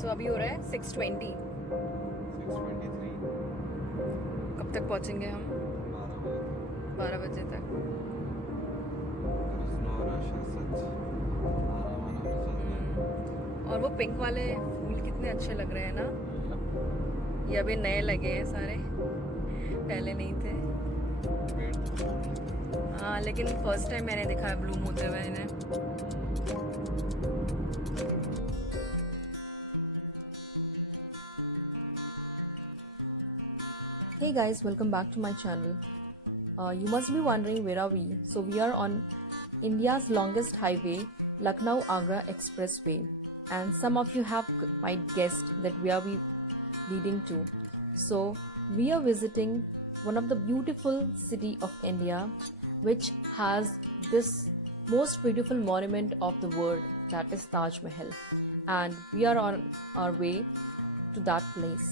सो अभी हो रहा है 6:20। 6:23। कब तक पहुंचेंगे हम? 12 बजे 12 बजे तक। नो रश सच, आराम आराम से चलते और वो पिंक वाले फूल कितने अच्छे लग रहे हैं ना। हैं। ये अभी नए लगे हैं सारे, पहले नहीं थे। हाँ, लेकिन फर्स्ट टाइम मैंने देखा है ब्लूम होते हुए इन्हें। Hey guys, welcome back to my channel. You must be wondering where are we? So we are on India's longest highway, Lucknow Agra Expressway, and some of you have might guessed that where we leading to. So we are visiting one of the beautiful city of India, which has this most beautiful monument of the world, that is Taj Mahal, and we are on our way to that place.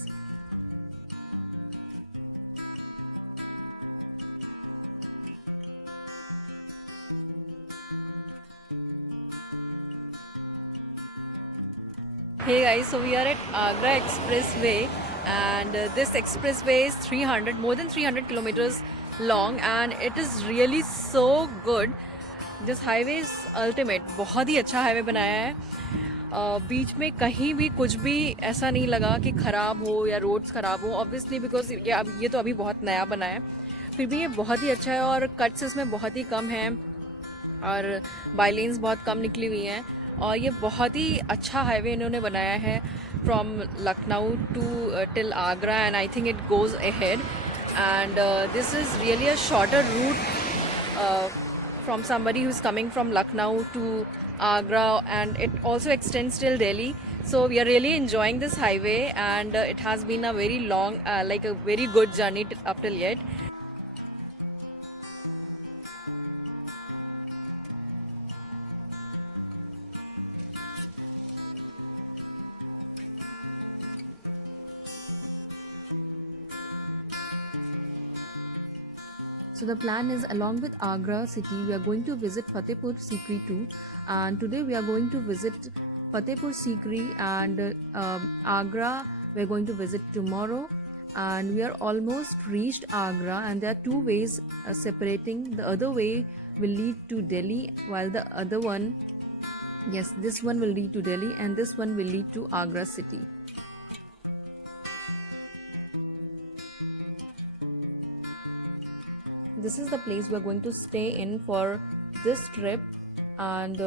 Hey guys, so we are at Agra Expressway, and this expressway is 300, more than 300 kilometers long, and it is really so good. This highway is ultimate. बहुत ही अच्छा highway बनाया है। बीच में कहीं भी कुछ भी ऐसा नहीं लगा कि ख़राब हो या रोड्स ख़राब हो, ऑब्वियसली बिकॉज ये तो अभी बहुत नया बना है। फिर भी ये बहुत ही अच्छा है और कट्स इसमें बहुत ही कम हैं और बाइलेन्स बहुत कम निकली हुई हैं, और ये बहुत ही अच्छा हाईवे इन्होंने बनाया है from Lucknow to till Agra, and I think it goes ahead, and this is really a shorter route from somebody who's coming from Lucknow to Agra, and it also extends till Delhi. So we are really enjoying this highway, and it has been a very long, like a very good journey up till yet. So the plan is, along with Agra city, we are going to visit Fatehpur Sikri too. And today we are going to visit Fatehpur Sikri, and Agra we are going to visit tomorrow. And we are almost reached Agra, and there are two ways separating. The other way will lead to Delhi, while the other one, yes, this one will lead to Delhi, and this one will lead to Agra city. This is the place we're going to stay in for this trip, and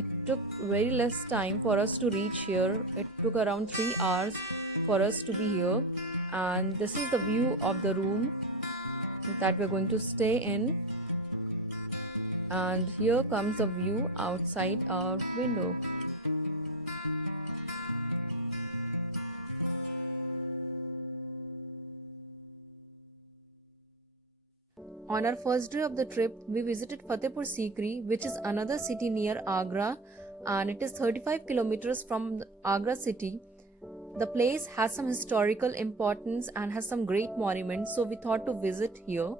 it took very less time for us to reach here. It took around 3 hours for us to be here, and this is the view of the room that we're going to stay in, and here comes the view outside our window. On our first day of the trip, we visited Fatehpur Sikri, which is another city near Agra, and it is 35 kilometers from Agra city. The place has some historical importance and has some great monuments, so we thought to visit here.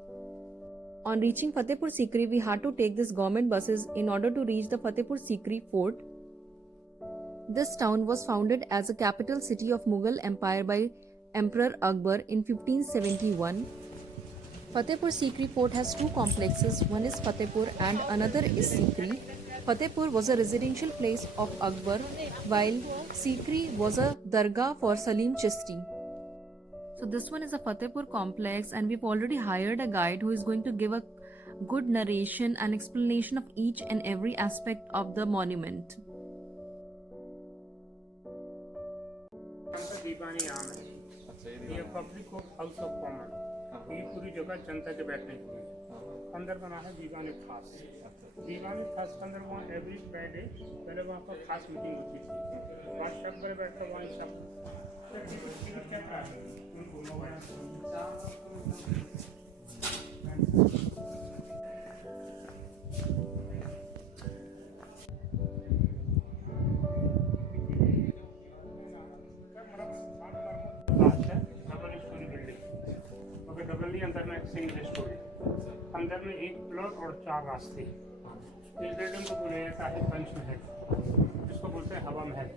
On reaching Fatehpur Sikri, we had to take this government buses in order to reach the Fatehpur Sikri fort. This town was founded as a capital city of Mughal Empire by Emperor Akbar in 1571. Fatehpur Sikri Fort has two complexes, one is Fatehpur and another is Sikri. Fatehpur was a residential place of Akbar, while Sikri was a dargah for Salim Chishti. So this one is a Fatehpur complex, and we've already hired a guide who is going to give a good narration and explanation of each and every aspect of the monument. दीवानी आम है। अच्छा, ये public house of common, ये पूरी जगह जनता के बैठने के लिए अंदर बना है दीवानी खास। दीवानी खास के अंदर वहाँ एवरी फ्राइडे पहले वहाँ पर खास मीटिंग होती थी, वहाँ सब बड़े बैठ कर वहाँ सब अंदर में सिंगल स्टोरी, अंदर में एक प्लॉट और 4 रास्ते। इस बिल्डिंग को बोला जाता है पंच महल, इसको बोलते हैं हवा महल।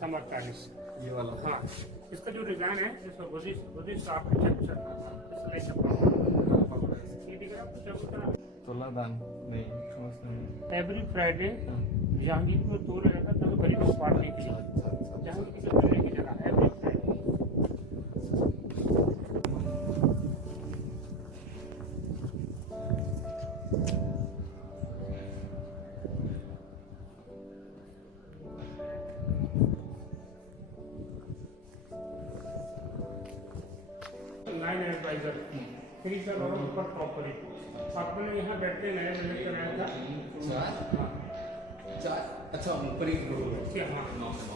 Summer palace. ये वाला हाँ, इसका जो डिजाइन है इसका बुद्धिस्ट आर्किटेक्चर ये दिख रहा है आपको चबूतरा। तुलादान नहीं समझते नहीं। एवरी फ्राइडे जहांगीर को टूर रहता था तो गरीबों को बांटने के लिए, जहांगीर की मिलने की जगह एवरी फ्राइडे। नाइन एडवाइजर 3 साल और ऊपर प्रॉपर्टी आपने यहाँ बैठते नए मिलने कराया था। चार अच्छा ऊपर ही हाँ,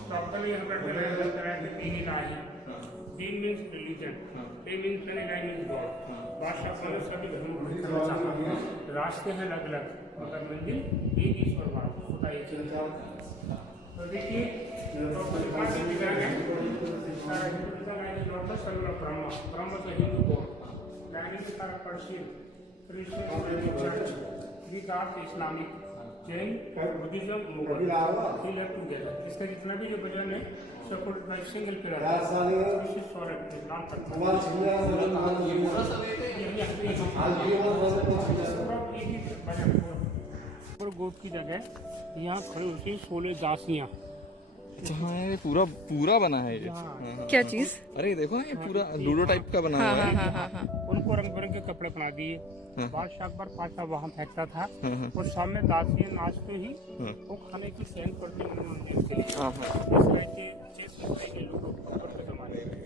प्रॉपर्ली यहाँ बैठते नए मिलने कराया थे। 3 ही लाए हैं। 3 means religion, A means line means God. बादशाह खाने सभी धर्मों रास्ते हैं अलग अलग मगर मंदिर एक ईश्वर वाला होता है। तो देखिए ब्रह्म से Hindu God, Persian, Christian, Islamic, Jain, Buddhism, Mughal together. इसका जितना भी जो वजन है सपोर्टेड बाय सिंगल पिलर इस्लाम पर गोट की जगह यहाँ खड़े होती 16 दासियाँ। हाँ ये पूरा पूरा बना है ये। क्या चीज? अरे देखो ये पूरा लूडो टाइप का बना हुआ है। उनको रंग बिरंगे कपड़े पहना दिए। बादशाह अकबर पाचा वहाँ फेंकता था और सामने दासियाँ नाचते ही वो खाने की सेंध करती मंदिर से। इस तरह के 6 रुपए के लोग अकबर के जमाने में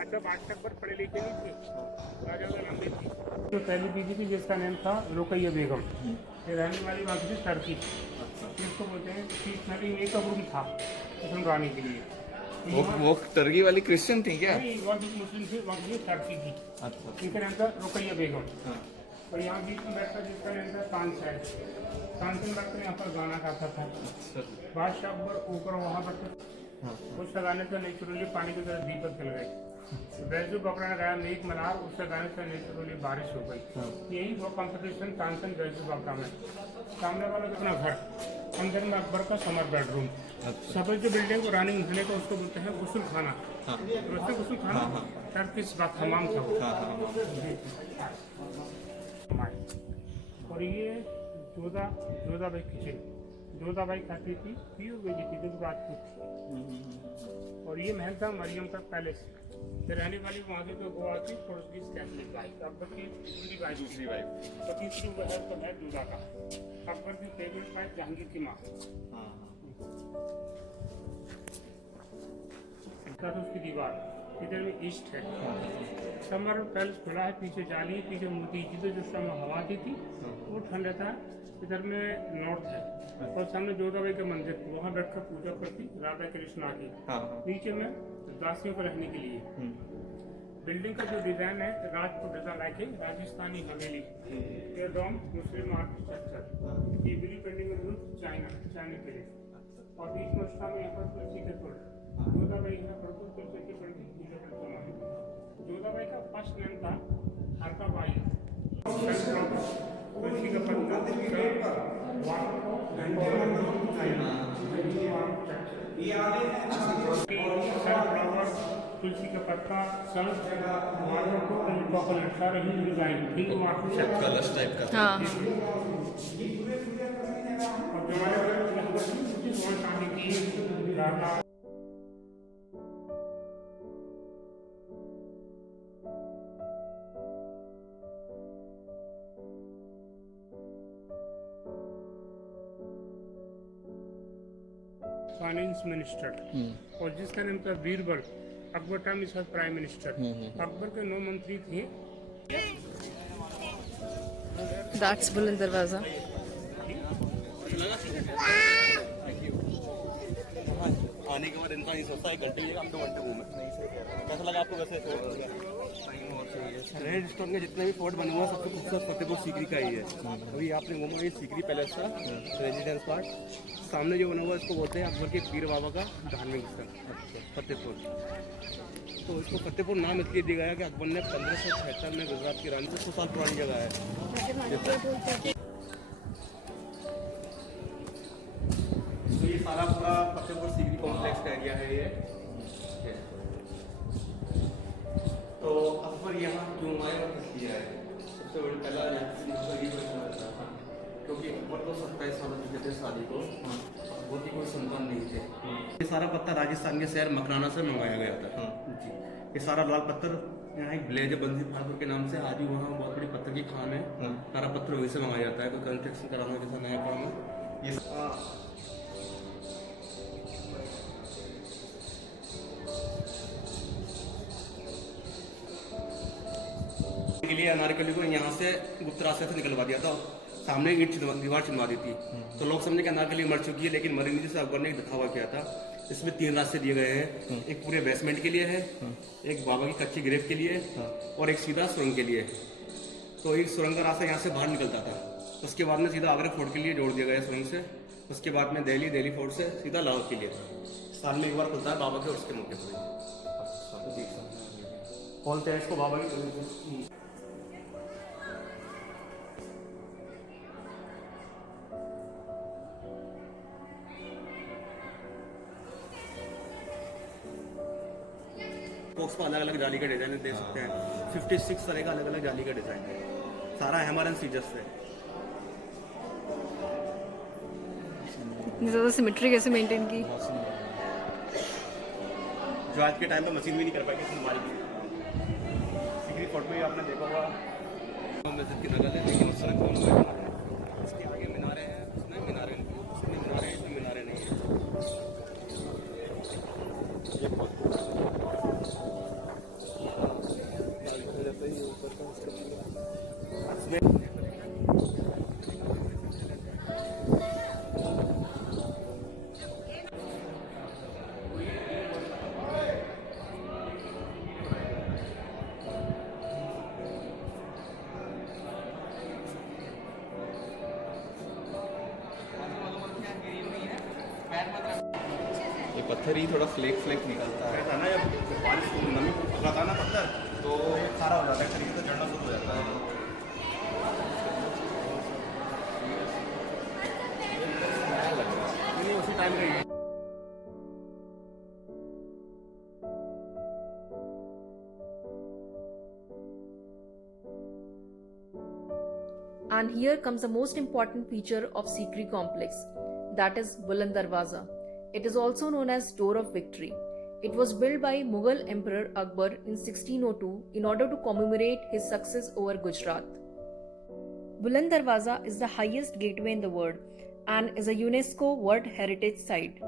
अच्छा बादशाह अकबर पढ़े लिखे नहीं थे, राजा का नाम थे। जो पहली बीवी थी जिसका नाम था रुकैया बेगम, ये रहने वाली वहाँ की टर्की, जिसको बोलते हैं एक रूम था मुस्लिम रानी के लिए। वो टर्की वाली क्रिश्चियन थी क्या? नहीं, वहाँ की मुस्लिम थी, वहाँ की टर्की थी। अच्छा। इनका नाम था रुकैया बेगम। और यहाँ बीच में बैठता जिसका नाम था तानसेन। तानसेन बैठकर यहाँ पर गाना गाता था। बादशाह अकबर ऊपर वहाँ पर उसका गाने से नेचुरली पानी की तरह दीपक जल गए। वैसे बकरा ने गाया मेघ मल्हार, उससे गाने से नेचुरली बारिश हो गई। यही वो कंपटीशन तानसेन वैसे बकरा में। सामने वाला अपना घर, अंदर में अकबर का समर बेडरूम। सब जो बिल्डिंग को रानी महल का उसको बोलते हैं गुस्ल खाना। गुस्ल खाना टर्किश हमाम था वो। और ये जोधाबाई किचन, जोधाबाई खाती थी प्योर वेजिटेबल राजपूत थी। और ये महल था मरियम का पैलेस। रहने वाली वहाँ की तो गोवा की पोर्चुगीज कैथलिक वाइफ, अकबर की दूसरी वाइफ। तो तीसरी वजह तो है जोधा का, अकबर की फेवरेट वाइफ जहांगीर की माँ। उसकी दीवार इधर में ईस्ट है। समर पैलेस खुला है, पीछे जाली है, पीछे मूर्ति जिधर जो समय हवा आती थी वो ठंडा था। इधर में नॉर्थ है और सामने जोधाबाई का मंदिर, वहाँ बैठकर पूजा करती राधा कृष्णा की। नीचे में दासियों को रहने के लिए। बिल्डिंग का जो डिजाइन है राजपूत डिजाइन लाके राजस्थानी हवेली, मुस्लिम आर्किटेक्चर, ये बिली पेंटिंग चाइना के लिए। और बीच में उसका में यहाँ पर तुलसी के पेड़, जोधाबाई यहाँ पर तुलसी के पेड़ जोधाबाई का फर्स्ट नेम था हरकाबाई। तुलसी का पत्ता तुलसी का पत्ता कलश टाइप का। हाँ। फाइनेंस मिनिस्टर और जिसका नाम था बीरबल, अकबर टाइम इस प्राइम मिनिस्टर। अकबर के 9 मंत्री थे। दैट्स बुलंद दरवाजा। आने के बाद इंसान ये सोचता है 1 घंटे हम 2 घंटे घूमे। कैसा लगा आपको? वैसे रेड स्टोन के जितने भी फोर्ट बने हुए हैं सबसे खूबसूरत फतेहपुर सीकरी का ही है। अभी आपने घूमा ये सीकरी पैलेस का रेजिडेंस पार्ट, सामने जो बना हुआ है इसको बोलते हैं अकबर के पीर बाबा का धार्मिक स्थल फतेहपुर। तो इसको फतेहपुर नाम इसलिए दिया गया कि अकबर ने 1576 में गुजरात की रानी से 100 साल पुरानी जगह है। तो ये सारा पूरा फतेहपुर सीकरी कॉम्प्लेक्स का एरिया है ये। तो अकबर यहाँ क्यों आए और किस लिए आए? सबसे बड़ी पहला ये प्रश्न रहता था क्योंकि अकबर को 27 साल हो चुके थे शादी को, वो की कोई संतान नहीं थे। ये सारा पत्थर राजस्थान के शहर मकराना से मंगाया गया था जी। ये सारा लाल पत्थर यहाँ एक ब्लेज बंसी फालपुर के नाम से आज भी वहाँ बहुत बड़ी पत्थर की खान है। सारा पत्थर वहीं से मंगाया जाता है, कोई कंस्ट्रक्शन कराना जैसा नया काम है ये। के लिए अनारकली को यहाँ से गुप्त रास्ते से निकलवा दिया था, सामने ईंट दीवार चिनवा दी थी। तो लोग समझे कि अनारकली मर चुकी है, लेकिन मरी नहीं, से अकबर ने दिखावा किया था। इसमें 3 रास्ते दिए गए हैं, एक पूरे बेसमेंट के लिए है, एक बाबा की कच्ची ग्रेव के लिए और एक सीधा सुरंग के लिए। तो एक सुरंग का रास्ता यहाँ से बाहर निकलता था, उसके बाद में सीधा आगरा फोर्ट के लिए जोड़ दिया गया सुरंग से। उसके बाद में दिल्ली फोर्ट से सीधा लाहौर के लिए साल में एक बार खुलता है बाबा के, उसके मौके पर खोलते हैं इसको बाबा की। बॉक्स पर अलग अलग जाली का डिजाइन देख सकते हैं, 56 तरह का अलग अलग जाली का डिजाइन है, सारा हैमर एंड सीजर्स से। इतनी ज़्यादा सिमेट्री कैसे मेंटेन की? जो आज के टाइम पे मशीन भी नहीं कर पाएगी हमारी सीकरी फोर्ट में आपने देखा होगा मस्जिद की नकल है, लेकिन उस तरह कौन हुआ है। इसके आगे मीनारे हैं, उसमें मीनारे नहीं, उसमें मीनारे हैं, इसमें मीनारे नहीं है। ये पत्थर ही थोड़ा फ्लेक निकलता है। ऐसा ना जब बारिश नमी लगाता है ना पत्थर तो ये खारा हो जाता है, शरीर से झड़ना शुरू हो जाता है। नहीं, उसी टाइम का ही है। And here comes the most important feature of Sikri complex, that is Buland Darwaza. It is also known as Door of Victory. It was built by Mughal Emperor Akbar in 1602 in order to commemorate his success over Gujarat. Buland Darwaza is the highest gateway in the world and is a UNESCO World Heritage Site.